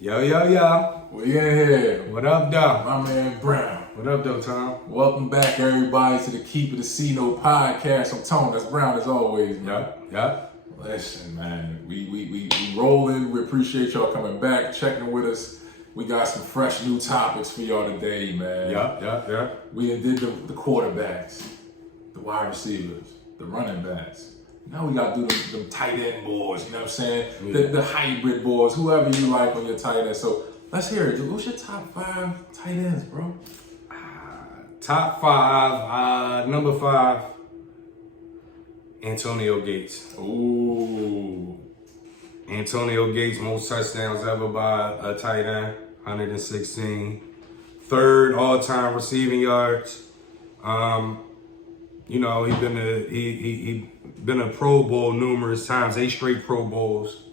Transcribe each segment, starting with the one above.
Yo, yo, yo. We in here. What up, though? My man Brown. What up, though, Tom? Welcome back, everybody, to the Keep It a C-No podcast. I'm Tone. That's Brown as always, man. Yep. Listen, man, we rolling. We appreciate y'all coming back, checking with us. We got some fresh new topics for y'all today, man. Yep. We did the quarterbacks, the wide receivers, the running backs. Now we got to do them tight end boys, you know what I'm saying? Yeah. The hybrid boys, whoever you like on your tight end. So let's hear it. What's your top 5 tight ends, bro? Top 5, number 5, Antonio Gates. Ooh. Antonio Gates, most touchdowns ever by a tight end, 116. Third all-time receiving yards. You know, he been a Pro Bowl numerous times, 8 straight Pro Bowls,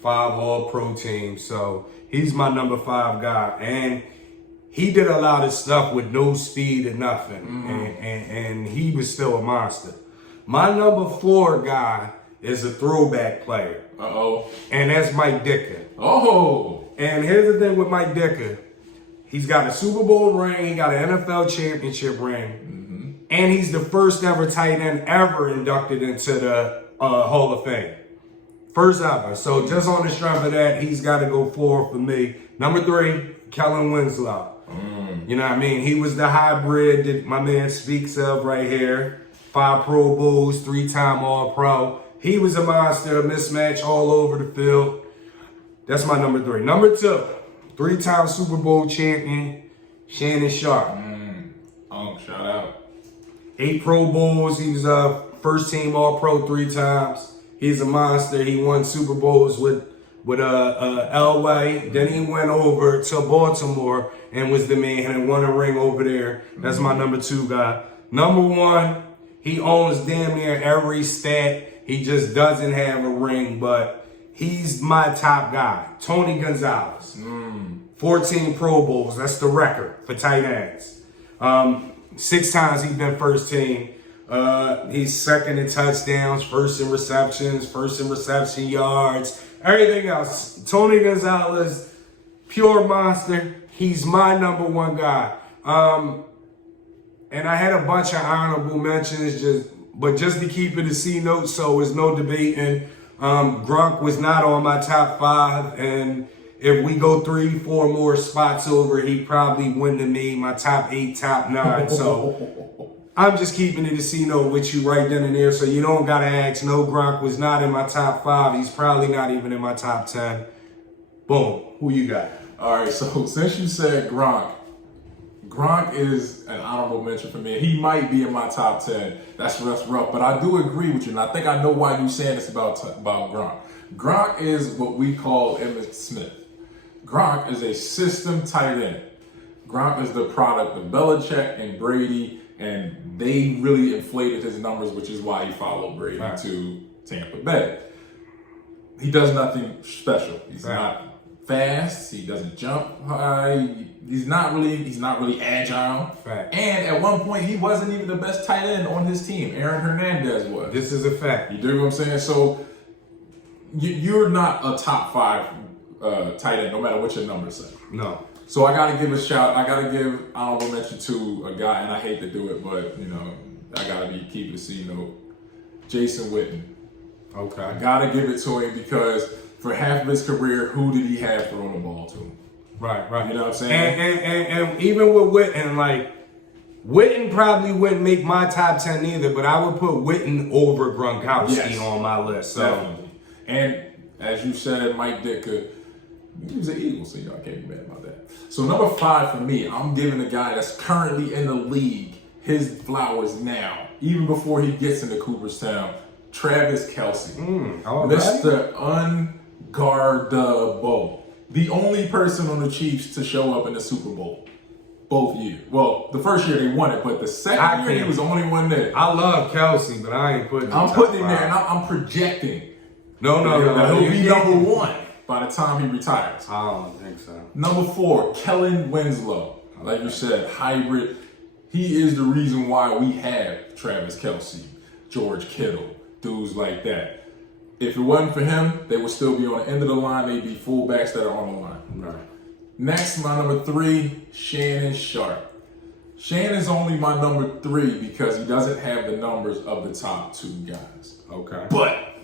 5 All-Pro teams. So he's my number 5 guy, and he did a lot of stuff with no speed or nothing, and he was still a monster. My number 4 guy is a throwback player. Uh-oh. And that's Mike Dicken. Oh. And here's the thing with Mike Dicken. He's got a Super Bowl ring, he got an NFL championship ring, and he's the first ever tight end ever inducted into the Hall of Fame. First ever. So just on the strength of that, he's got to go forward for me. Number 3, Kellen Winslow. You know what I mean? He was the hybrid that my man speaks of right here. 5 Pro Bowls, 3-time All-Pro. He was a monster, a mismatch all over the field. That's my number 3. Number 2, 3-time Super Bowl champion, Shannon Sharp. Oh, shout out. 8 Pro Bowls. He was a first-team All-Pro 3 times. He's a monster. He won Super Bowls with Elway. Then he went over to Baltimore and was the man and won a ring over there. That's my number 2 guy. Number 1, he owns damn near every stat. He just doesn't have a ring, but he's my top guy. Tony Gonzalez. 14 Pro Bowls. That's the record for tight ends. 6 times he's been first team. He's second in touchdowns, first in receptions, first in reception yards, everything else. Tony Gonzalez, pure monster. He's my number 1 guy. And I had a bunch of honorable mentions, just to keep it a C note, so there's no debating. Gronk was not on my top 5, and if we go 3-4 more spots over, he probably win to me, my top 8, top 9. So I'm just keeping it a C note with you right then and there, so you don't gotta ask. No, Gronk was not in my top 5. He's probably not even in my top 10. Boom. Who you got? All right, so since you said Gronk is an honorable mention for me. He might be in my top 10. That's rough, but I do agree with you, and I think I know why you're saying this about Gronk. Gronk is what we call Emmitt Smith. Gronk is a system tight end. Gronk is the product of Belichick and Brady, and they really inflated his numbers, which is why he followed Brady to Tampa Bay. He does nothing special. He's not fast. He doesn't jump high. He's not really agile. Fact. And at one point, he wasn't even the best tight end on his team. Aaron Hernandez was. This is a fact. You dig what I'm saying? So you're not a top 5 tight end, no matter what your numbers say. No. So I gotta give a shout. I gotta give honorable mention to a guy, and I hate to do it, but I gotta keep it a C note. Jason Witten. Okay. I gotta give it to him because for half of his career, who did he have throwing the ball to? Right. You know what I'm saying? And even with Witten, Witten probably wouldn't make my top 10 either, but I would put Witten over Gronkowski on my list. So. Definitely. And as you said, Mike Ditka, he was an Eagle, so y'all can't be mad about that. So number 5 for me, I'm giving the guy that's currently in the league his flowers now, even before he gets into Cooperstown, Travis Kelce. Mr. Unguardable. The only person on the Chiefs to show up in the Super Bowl. Both years. Well, the first year they won it, but the second year he was the only one there. I love Kelce, but I ain't putting him. I'm putting him there, and I'm projecting. No. He'll be number 1 by the time he retires. I don't think so. Number 4, Kellen Winslow. Like you said, hybrid. He is the reason why we have Travis Kelce, George Kittle, dudes like that. If it wasn't for him, they would still be on the end of the line. They'd be fullbacks that are on the line. Right. Next, my number 3, Shannon Sharp. Shannon's only my number 3 because he doesn't have the numbers of the top 2 guys. Okay. But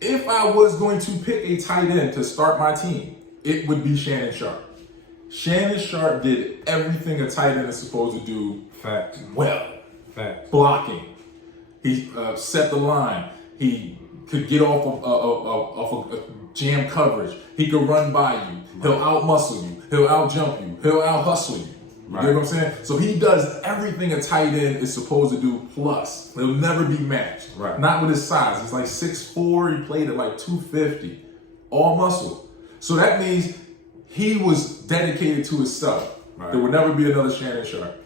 if I was going to pick a tight end to start my team, it would be Shannon Sharp. Shannon Sharp did everything a tight end is supposed to do. Facts. Well. Facts. Blocking. He set the line. He could get off of jam coverage. He could run by you. He'll out-muscle you. He'll out-jump you. He'll out-hustle you. You know what I'm saying? So he does everything a tight end is supposed to do plus. He'll never be matched. Right. Not with his size. He's like 6'4". He played at like 250. All muscle. So that means he was dedicated to himself. Right. There will never be another Shannon Sharp.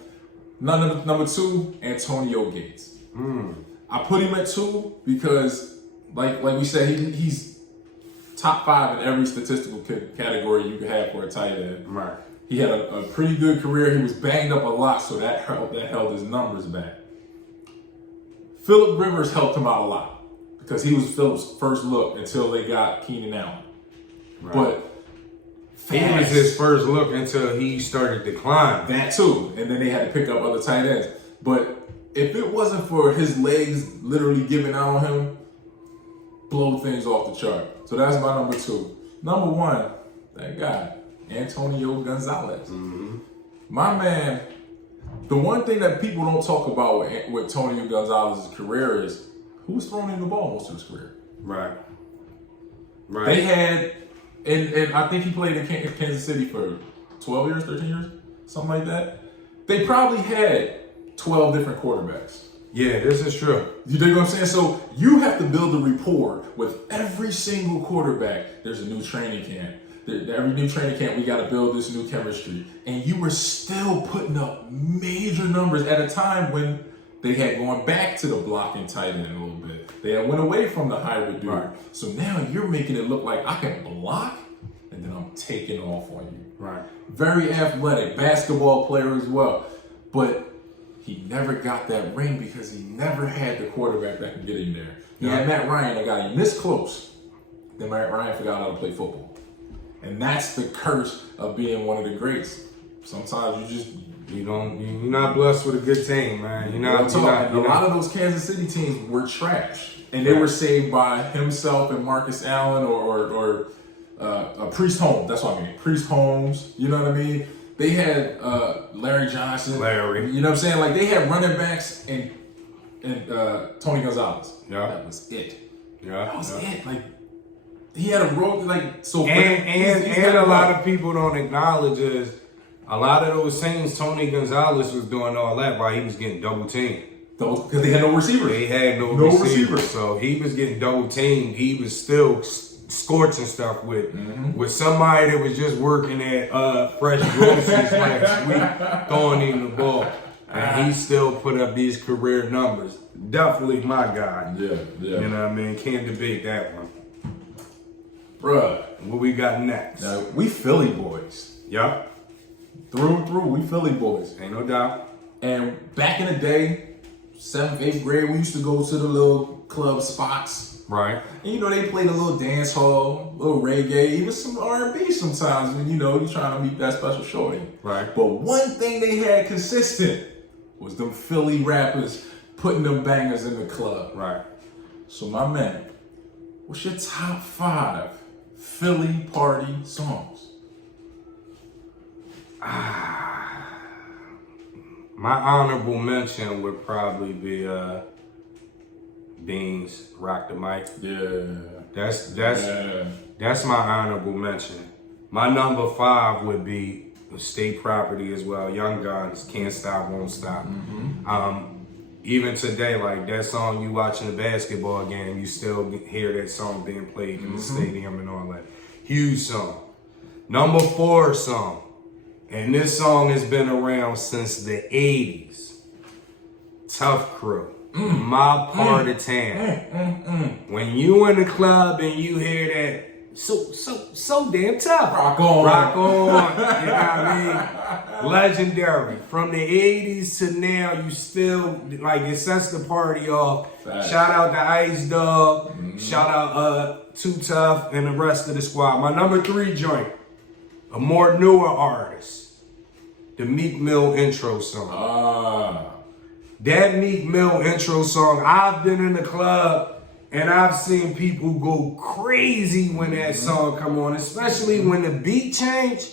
Number 2, Antonio Gates. I put him at 2 because, like we said, he's top 5 in every statistical category you could have for a tight end. Right. He had a pretty good career. He was banged up a lot, so that held his numbers back. Phillip Rivers helped him out a lot because he was Phillip's first look until they got Keenan Allen. Right. But he was his first look until he started declining. That too. And then they had to pick up other tight ends. But if it wasn't for his legs literally giving out on him, blow things off the chart. So that's my number 2. Number 1, that guy, Antonio Gonzalez. My man, the one thing that people don't talk about with Antonio Gonzalez's career is who was throwing in the ball most of his career. Right. Right. They had, and I think he played in Kansas City for 12 years, 13 years, something like that. They probably had 12 different quarterbacks. Yeah, this is true. You dig what I'm saying? So you have to build a rapport with every single quarterback. There's a new training camp. Every new training camp, we got to build this new chemistry. And you were still putting up major numbers at a time when they had gone back to the blocking tight end a little bit. They had went away from the hybrid dude. Right. So now you're making it look like I can block and then I'm taking off on you. Right. Very athletic, basketball player as well. But he never got that ring because he never had the quarterback that could get him there. He had Matt Ryan that got him this close. Then Matt Ryan forgot how to play football. And that's the curse of being one of the greats. Sometimes you're not blessed with a good team, man. A lot of those Kansas City teams were trash, and they were saved by himself and Marcus Allen or Priest Holmes. That's what I mean. Priest Holmes. You know what I mean? They had Larry Johnson. Larry. You know what I'm saying? Like they had running backs and Tony Gonzalez. Yeah. That was it. Yeah. That was it. Like. He had a role and a lot of people don't acknowledge is a lot of those teams Tony Gonzalez was doing all that while he was getting double teamed. Because they had no receivers. They had no receivers. So he was getting double teamed. He was still scorching stuff with somebody that was just working at Fresh Groceries last week, throwing him the ball. And he still put up these career numbers. Definitely my guy. Yeah. You know what I mean? Can't debate that one. Bruh. What we got next? Now, we Philly boys. Yup. Through and through, we Philly boys. Ain't no doubt. And back in the day, 7th, 8th grade, we used to go to the little club spots. Right. And they played a little dance hall, a little reggae, even some R&B sometimes when, you're trying to meet that special shorty. Right. But one thing they had consistent was them Philly rappers putting them bangers in the club. Right. So my man, what's your top 5 Philly party songs? My honorable mention would probably be Beans, Rock the Mic. Yeah. That's my honorable mention. My number 5 would be State Property as well. Young Guns, Can't Stop, Won't Stop. Even today, like that song, you watching a basketball game, you still hear that song being played in the stadium and all that. Huge song. Number 4 song, and this song has been around since the 80s. Tough Crew, My Part of Town. When you in the club and you hear that so damn tough. Rock on. Rock on. You know what I mean? Legendary. From the 80s to now, you still, like, it sets the party off. Facts. Shout out to Ice Dog. Shout out Too Tough and the rest of the squad. My number 3 joint, a more newer artist, the Meek Mill intro song. That Meek Mill intro song, I've been in the club and I've seen people go crazy when that song come on, especially when the beat change.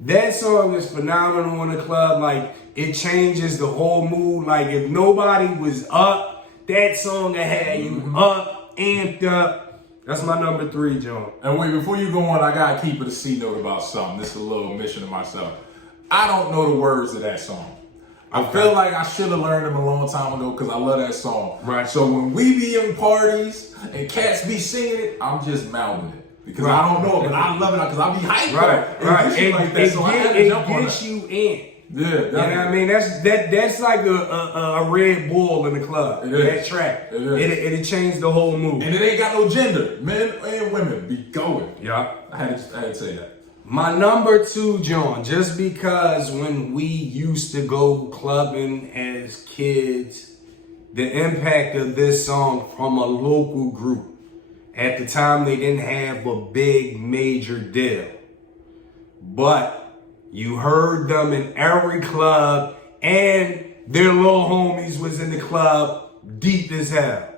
That song is phenomenal in the club. Like, it changes the whole mood. Like, if nobody was up, that song that had you up, amped up. That's my number 3, John. And wait, before you go on, I gotta keep it a C note about something. This is a little admission to myself. I don't know the words of that song. I feel like I should have learned them a long time ago because I love that song. Right. So when we be in parties and cats be singing it, I'm just mouthing it. Because I don't know it, but I love it because I be hyped. Right. It gets you in. Yeah, you know what I mean? That's like a Red Bull in the club. That track. It changed the whole mood. And it ain't got no gender. Men and women be going. Yeah. I had to say that. My number 2, John, just because when we used to go clubbing as kids, the impact of this song from a local group. At the time, they didn't have a big major deal. But you heard them in every club, and their little homies was in the club deep as hell.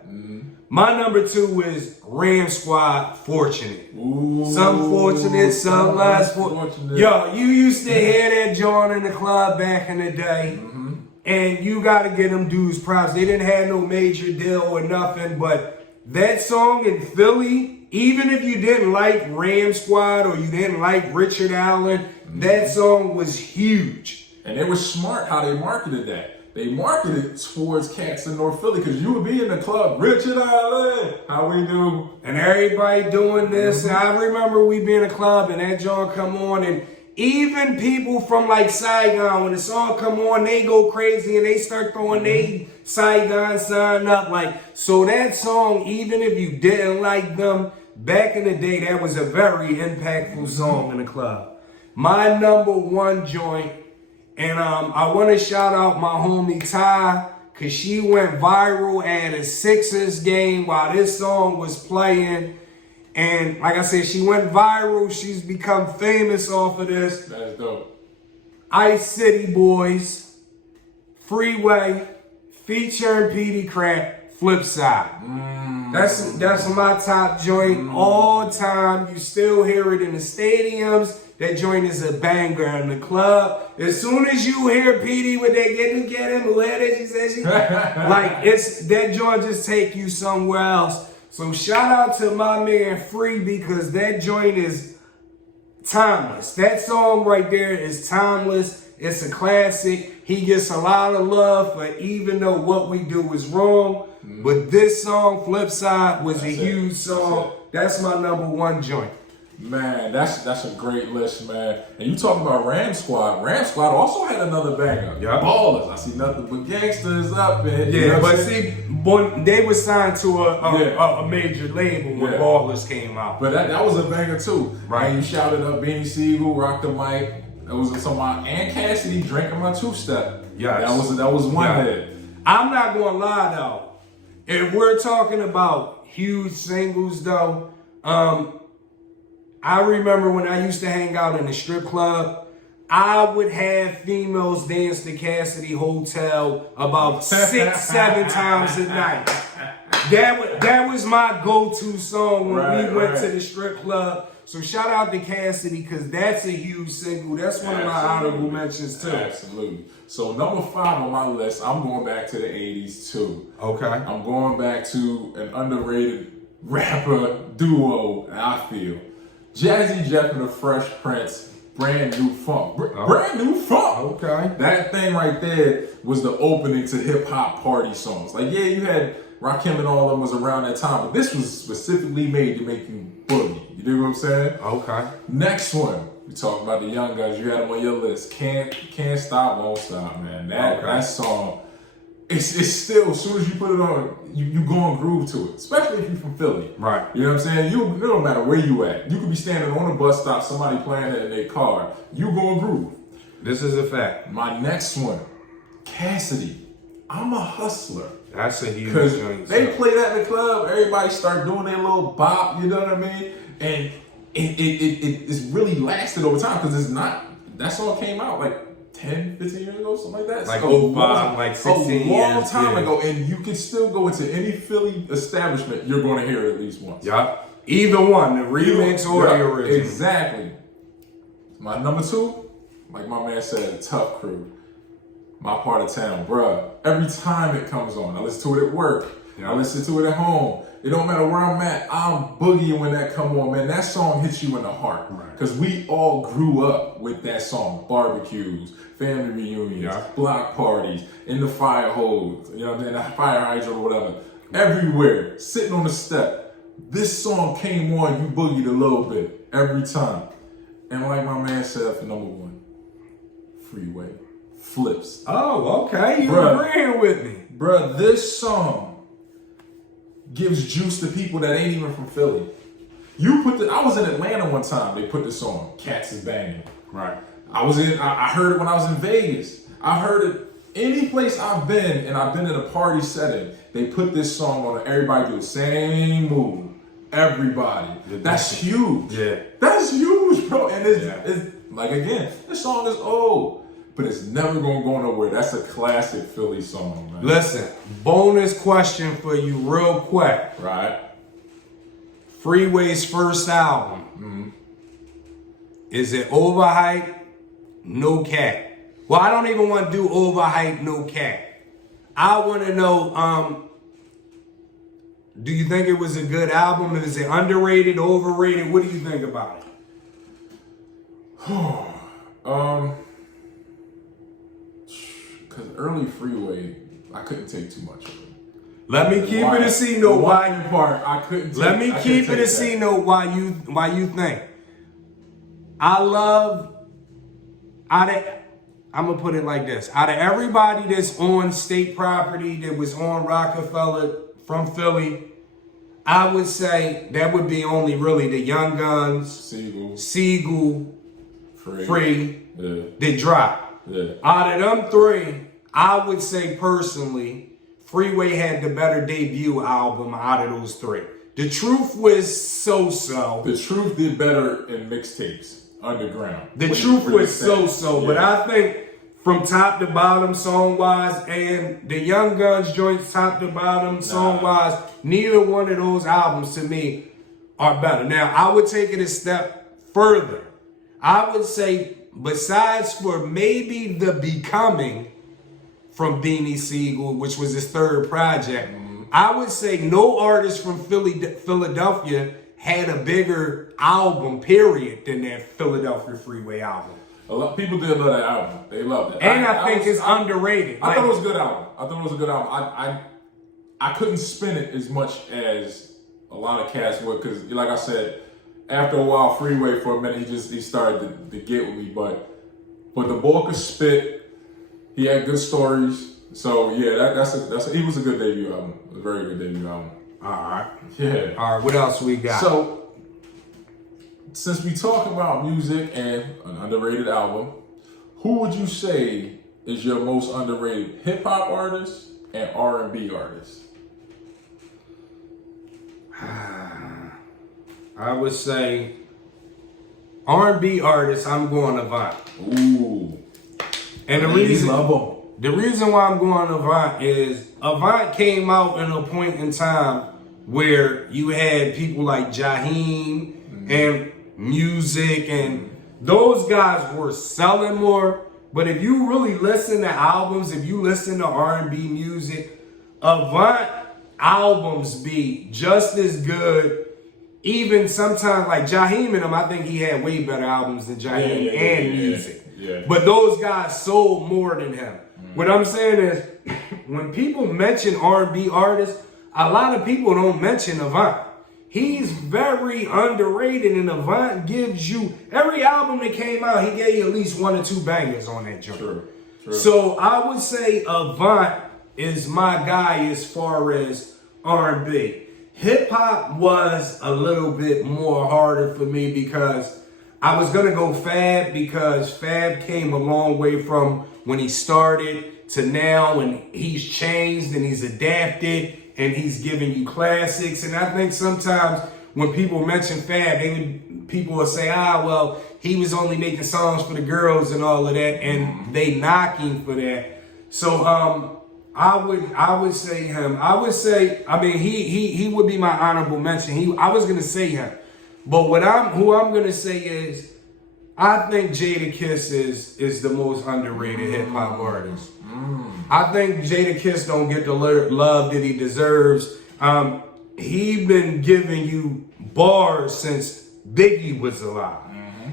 My number 2 is Ram Squad, Fortunate. Ooh, some fortunate, some less fortunate. Yo, you used to hear that joint in the club back in the day. And you got to give them dudes props. They didn't have no major deal or nothing, but that song in Philly, even if you didn't like Ram Squad or you didn't like Richard Allen, that song was huge. And they were smart how they marketed that. They marketed towards cats in North Philly because you would be in the club, Richard Allen, how we do? And everybody doing this. And I remember we be in a club and that joint come on, and even people from like Saigon, when the song come on, they go crazy and they start throwing they Saigon sign up. Like, so that song, even if you didn't like them, back in the day, that was a very impactful song in the club. My number 1 joint, and I want to shout out my homie Ty, because she went viral at a Sixers game while this song was playing. And like I said, she went viral. She's become famous off of this. That's dope. Ice City Boys, Freeway, featuring Petey Crack, Flip Side. That's my top joint all time. You still hear it in the stadiums. That joint is a banger in the club. As soon as you hear Petey with that get him, who had it, she said she like it's that joint just take you somewhere else. So shout out to my man Free, because that joint is timeless. That song right there is timeless. It's a classic. He gets a lot of love for even though what we do is wrong. But this song, Flip Side, was a huge song. That's my number 1 joint. Man, that's a great list, man. And you talking about Ram Squad. Ram Squad also had another banger. Yeah. Ballers. I see nothing but gangsters up in. Yeah, but see, they were signed to a major label when Ballers came out. But that was a banger too. Right. And you shouted up Beanie Siegel, Rock the Mic. That was somebody, and Cassidy drinking my 2-step. Yes. That was one hit. I'm not gonna lie though. If we're talking about huge singles though, I remember when I used to hang out in the strip club, I would have females dance to Cassidy Hotel about 6-7 times a night. That was my go-to song when we went to the strip club. So shout out to Cassidy, because that's a huge single. That's one of my honorable mentions too. Absolutely. So number 5 on my list, I'm going back to the 80s too. Okay. I'm going back to an underrated rapper duo, I feel. Jazzy Jeff and the Fresh Prince, Brand New Funk. Brand New Funk. Okay. That thing right there was the opening to hip hop party songs. Like, yeah, you had Rakim and all of them was around that time, but this was specifically made to make you boogie. You dig what I'm saying? Okay. Next one, we talk about the young guys. You had them on your list. Can't Stop, Won't Stop, man. That song, it's still, as soon as you put it on, you go and groove to it. Especially if you're from Philly. Right. You know what I'm saying? It don't matter where you at. You could be standing on a bus stop, somebody playing it in their car. You go and groove. This is a fact. My next one, Cassidy. I'm a hustler. That's a huge Because joint. they play that in the club, everybody start doing their little bop, you know what I mean? And it's really lasted over time because it's not, that song came out like 10, 15 years ago, something like that. Like so 05, like 16 years. A long time ago, and you can still go into any Philly establishment, you're going to hear it at least once. Yeah. Either one, the remix or the original. Exactly. My number 2, like my man said, Tough Crew. My part of town, bruh. Every time it comes on, I listen to it at work. I listen to it at home. It don't matter where I'm at. I'm boogieing when that come on, man. That song hits you in the heart. Because we all grew up with that song. Barbecues, family reunions, block parties, in the fire hose, you know, in the fire hydrant or whatever. Everywhere, sitting on the step. This song came on, you boogied a little bit every time. And like my man said for number 1, Freeway. Flips. Oh, okay. You agreeing with me. Bruh, this song gives juice to people that ain't even from Philly. I was in Atlanta one time, they put this on. Cats is banging. Right. I heard it when I was in Vegas. I heard it any place I've been, and I've been in a party setting, they put this song on and everybody do the same move. Everybody. That's huge. Yeah. That's huge, bro. And it's like, again, this song is old. But it's never gonna go nowhere. That's a classic Philly song, man. Listen, bonus question for you real quick. Right. Freeway's first album. Is it overhyped? No cap. Well, I don't even want to do overhyped, no cap. I want to know, do you think it was a good album? Is it underrated, overrated? What do you think about it? Because early Freeway, I couldn't take too much of it. Let me keep it a C note. Why you part? I couldn't. Take, let me keep it a C note. Why you think? I'm gonna put it like this: out of everybody that's on state property that was on Rockefeller from Philly, I would say that would be only really the Young Guns, Siegel, Free that dropped. Yeah. Out of them 3, I would say personally, Freeway had the better debut album out of those 3. The Truth was so-so. The Truth did better in mixtapes, underground. The Truth was so-so, but I think from top to bottom song-wise and the Young Guns joints top to bottom song-wise, neither one of those albums to me are better. Now, I would take it a step further. I would say, besides for maybe The Becoming from Beanie Siegel, which was his 3rd project, I would say no artist from Philadelphia had a bigger album, period, than that Philadelphia Freeway album. A lot of people did love that album. They loved it. And I think it's underrated. I thought it was a good album. I couldn't spin it as much as a lot of cats would, because like I said, after a while, Freeway for a minute, he started to get with me. But the boy could spit. He had good stories. So yeah, he was a good debut album. A very good debut album. All right. Yeah. All right. What else we got? So since we talk about music and an underrated album, who would you say is your most underrated hip hop artist and R&B artist? I would say R&B artist, I'm going Avant. Ooh. And the reason why I'm going Avant is Avant came out in a point in time where you had people like Jaheim and Music, and those guys were selling more. But if you really listen to albums, if you listen to R&B music, Avant albums be just as good. Even sometimes, like Jaheim and him, I think he had way better albums than Jaheim and Music. Yeah. But those guys sold more than him. What I'm saying is, when people mention R&B artists, a lot of people don't mention Avant. He's very underrated, and Avant gives you, every album that came out, he gave you at least 1 or 2 bangers on that joint. True. So I would say Avant is my guy as far as R&B. Hip hop was a little bit more harder for me because I was gonna go Fab because Fab came a long way from when he started to now, and he's changed and he's adapted and he's giving you classics. And I think sometimes when people mention Fab, people will say, well, he was only making songs for the girls and all of that, and they knock him for that. So I would say him. I would say, he would be my honorable mention. I was gonna say him. But who I'm gonna say is, I think Jadakiss is the most underrated hip hop artist. I think Jadakiss don't get the love that he deserves. He been giving you bars since Biggie was alive.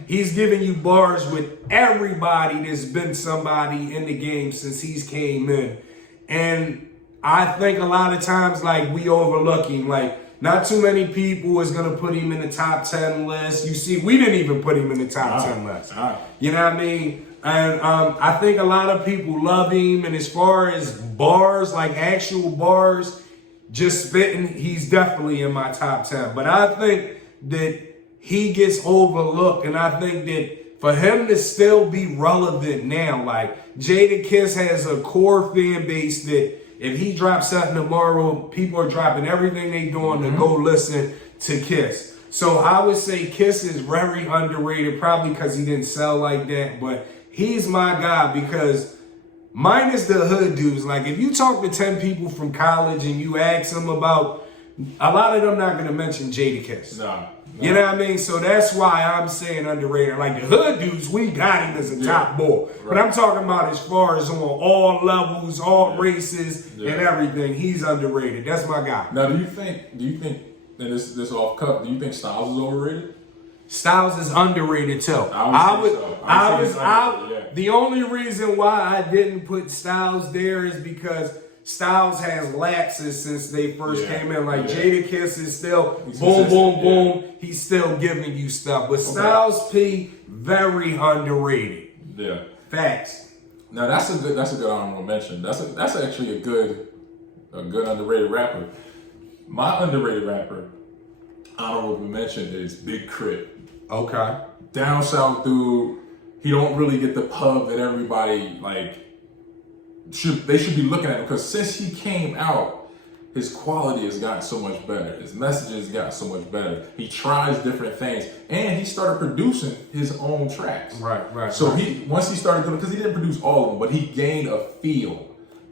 He's giving you bars with everybody that's been somebody in the game since he's came in. And I think a lot of times, like, we overlook him. Like, not too many people is going to put him in the top 10 list. You see, we didn't even put him in the top 10 list. You know what I mean? And I think a lot of people love him. And as far as bars, like actual bars, just spitting, he's definitely in my top 10. But I think that he gets overlooked. And I think that for him to still be relevant now, like, Jadakiss has a core fan base that if he drops something tomorrow, people are dropping everything they doing to go listen to Kiss. So I would say Kiss is very underrated, probably because he didn't sell like that. But he's my guy because minus the hood dudes, like if you talk to 10 people from college and you ask them about, a lot of them not going to mention Jadakiss. No. You know what I mean? So that's why I'm saying underrated. Like the hood dudes, we got him as a top boy. Right. But I'm talking about as far as on all levels, all races, and everything. He's underrated. That's my guy. Now, do you think, and this off cuff, do you think Styles is overrated? Styles is underrated too. The only reason why I didn't put Styles there is because Styles has lapses since they first came in. Like Jadakiss is still boom. He's still giving you stuff. But Styles P, very underrated. Yeah. Facts. Now that's a good honorable mention. That's actually a good underrated rapper. My underrated rapper, honorable mention, is Big Crit. Okay. Down south dude. He don't really get the pub that everybody like. They should be looking at him because since he came out, his quality has gotten so much better. His messages got so much better. He tries different things, and he started producing his own tracks. Right. So once he started doing, because he didn't produce all of them, but he gained a feel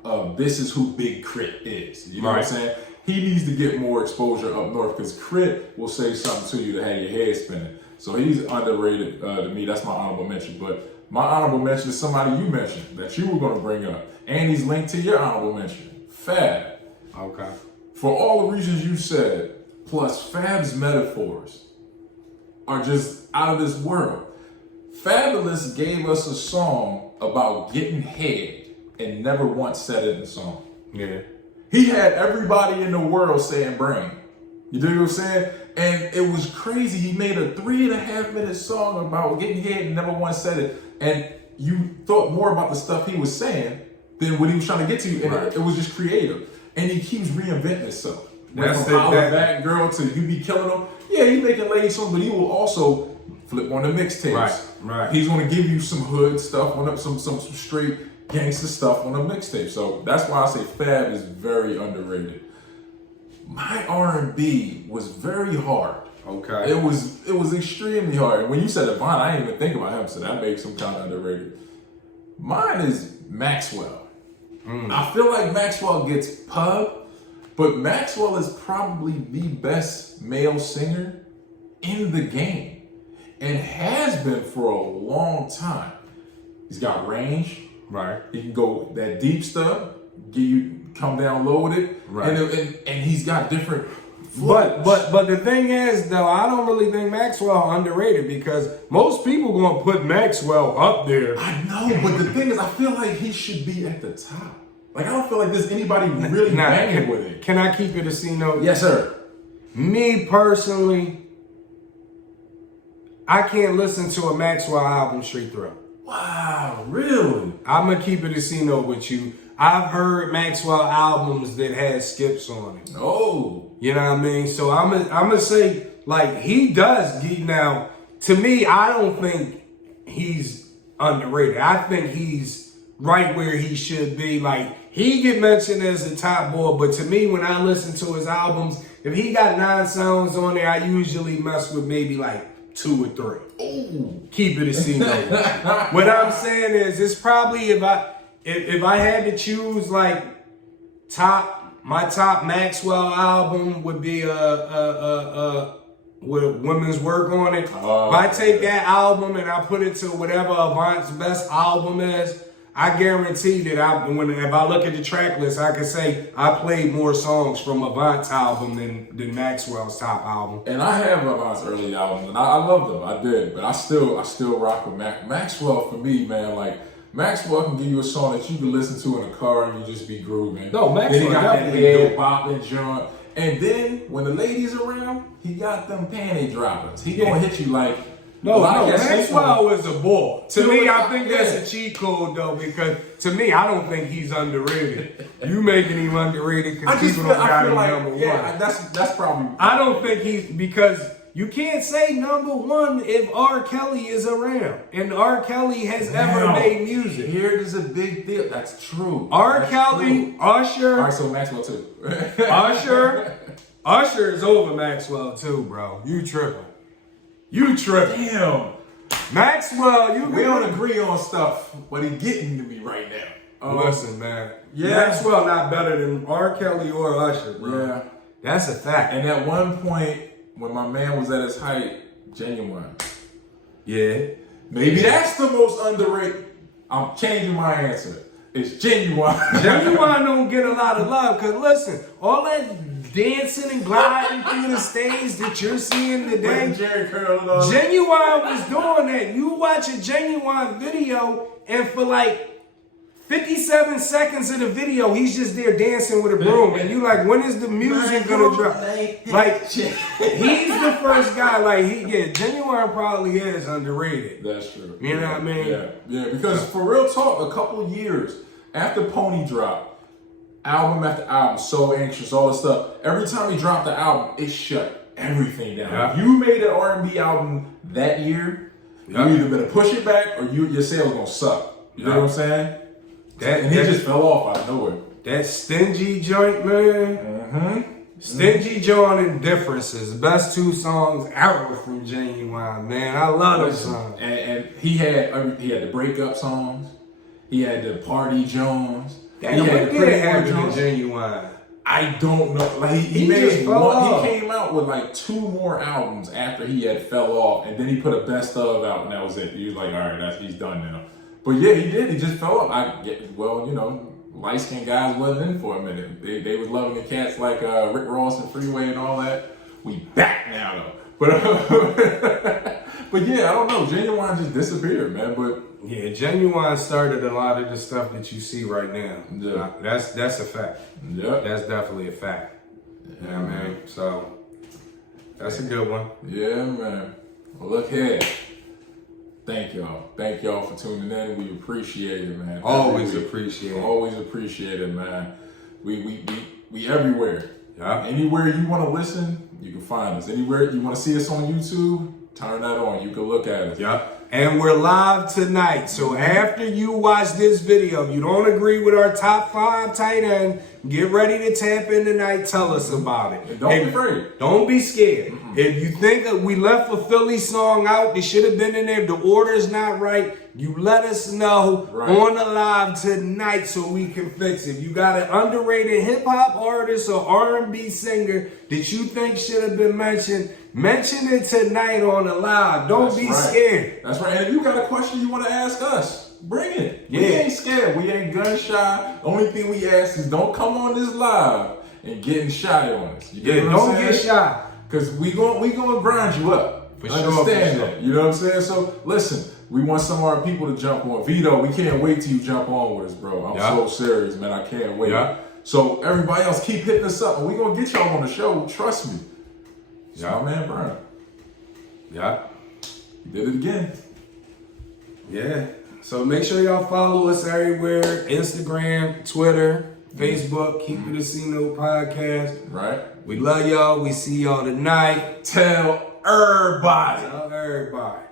of this is who Big Crit is. You know what I'm saying? He needs to get more exposure up north because Crit will say something to you to have your head spinning. So he's underrated to me. That's my honorable mention. But my honorable mention is somebody you mentioned that you were going to bring up. And he's linked to your honorable mention, Fab. Okay. For all the reasons you said, plus Fab's metaphors are just out of this world. Fabulous gave us a song about getting head and never once said it in the song. Yeah. He had everybody in the world saying brain. You dig what I'm saying? And it was crazy. He made a 3.5-minute song about getting head and never once said it. And you thought more about the stuff he was saying than what he was trying to get to. And it was just creative. And he keeps reinventing himself. Went from Holla Back Girl to You Be Killing Them. Yeah, he's making lady songs, but he will also flip on the mixtapes. Right. He's going to give you some hood stuff, some straight gangster stuff on the mixtape. So that's why I say Fab is very underrated. My R&B was very hard. Okay. It was extremely hard. And when you said Avant, I didn't even think about him, so that makes him kind of underrated. Mine is Maxwell. I feel like Maxwell gets pub, but Maxwell is probably the best male singer in the game and has been for a long time. He's got range. Right. He can go that deep stuff, come down low with it. Right. And he's got different But the thing is, though, I don't really think Maxwell underrated because most people gonna put Maxwell up there. I know, but the thing is, I feel like he should be at the top. Like, I don't feel like there's anybody really banging with it. Can I keep it a C note? Yes, sir. Me personally, I can't listen to a Maxwell album straight through. Wow, really? I'm gonna keep it a C note with you. I've heard Maxwell albums that had skips on it. Oh. You know what I mean? So I'm gonna say, like, he does. Now, to me, I don't think he's underrated. I think he's right where he should be. Like, he get mentioned as a top boy, but to me, when I listen to his albums, if he got 9 songs on there, I usually mess with maybe like 2 or 3. Ooh. Keep it a scene. What I'm saying is, it's probably if I had to choose, like, my top Maxwell album would be with Women's Work on it. Oh, if I take that album and I put it to whatever Avant's best album is, I guarantee that if I look at the track list, I can say I played more songs from Avant's album than Maxwell's top album. And I have Avant's early albums, and I love them. I did, but I still rock with Maxwell. For me, man, like, Maxwell can give you a song that you can listen to in a car and you just be grooving. No, Maxwell then he got that definitely little bopping joint. And then when the ladies around, he got them panty droppers. He gonna hit you like Maxwell is a bull. To me, I think that's Yeah. a cheat code though, because to me, I don't think he's underrated. You making him underrated because people don't got him number one. Yeah, that's probably. I don't think because you can't say number one if R. Kelly is around and R. Kelly has ever made music. Here is a big deal. That's true. R. Kelly, Usher. All right, so Maxwell too. Usher is over Maxwell too, bro. You tripping. Damn. Maxwell, We don't agree on stuff, but he getting to me right now. Listen, man. Yeah. Maxwell not better than R. Kelly or Usher, bro. Yeah. That's a fact. And at one point, when my man was at his height, Genuine. Yeah. Maybe that's the most underrated. I'm changing my answer. It's Genuine. Genuine don't get a lot of love because listen, all that dancing and gliding through the stage that you're seeing today, Jerry Curl and all that. Genuine was doing that. You watch a Genuine video and for like 57 seconds of the video, he's just there dancing with a broom. And you like, when is the music gonna drop? Like, he's the first guy, like, Genuine probably is underrated. That's true. You know what I mean? Yeah, because for real talk, a couple years after Pony dropped, album after album, So Anxious, all this stuff, every time he dropped the album, it shut everything down. Yeah. If you made an R&B album that year, you either better push it back or your sales gonna suck. You know what I'm saying? And he just fell off out of nowhere. That Stingy joint, man. Stingy joint and Differences. Best 2 songs ever from Genuine, man. I love those songs. And he had the breakup songs. He had the Party Jones. He had the Pretty Jones. Genuine. I don't know. Like he made one. He came out with like 2 more albums after he had fell off, and then he put a best of out, and that was it. He was like, all right, he's done now. But yeah, he did. He just fell off. Light skinned guys wasn't in for a minute. They was loving the cats like Rick Ross and Freeway and all that. We back now though. But yeah, I don't know. Genuine just disappeared, man. But yeah, Genuine started a lot of the stuff that you see right now. Yeah. That's a fact. Yeah. That's definitely a fact. Yeah, man. So that's a good one. Yeah, man. Well, look here. Thank y'all for tuning in. We appreciate it, man. Always appreciate it. Always appreciate it, man. We everywhere. Yeah. Anywhere you want to listen, you can find us. Anywhere you want to see us on YouTube, turn that on. You can look at us. Yeah. And we're live tonight. So after you watch this video, you don't agree with our top 5 tight end, get ready to tap in tonight. Tell us about it. And don't be afraid. Don't be scared. If you think that we left a Philly song out, it should have been in there. If the order's not right, you let us know on the live tonight so we can fix it. If you got an underrated hip hop artist or R&B singer that you think should have been mentioned, mention it tonight on the live. Don't be scared. That's right. And if you got a question you want to ask us, bring it. We ain't scared. We ain't gun shy. The only thing we ask is don't come on this live and getting shot on us. You get what I'm don't saying? get shot. Because we gonna grind you up. For Understand sure. that. You know what I'm saying? So listen, we want some of our people to jump on. Vito, we can't wait till you jump on with us, bro. I'm so serious, man. I can't wait. Yeah. So everybody else, keep hitting us up, and we gonna get y'all on the show. Trust me. Yeah, man, Brian. Yeah. You did it again. Yeah. So make sure y'all follow us everywhere. Instagram, Twitter, Facebook, Keep It a C-Note Podcast. Right. We love y'all. We see y'all tonight. Tell everybody. Tell everybody.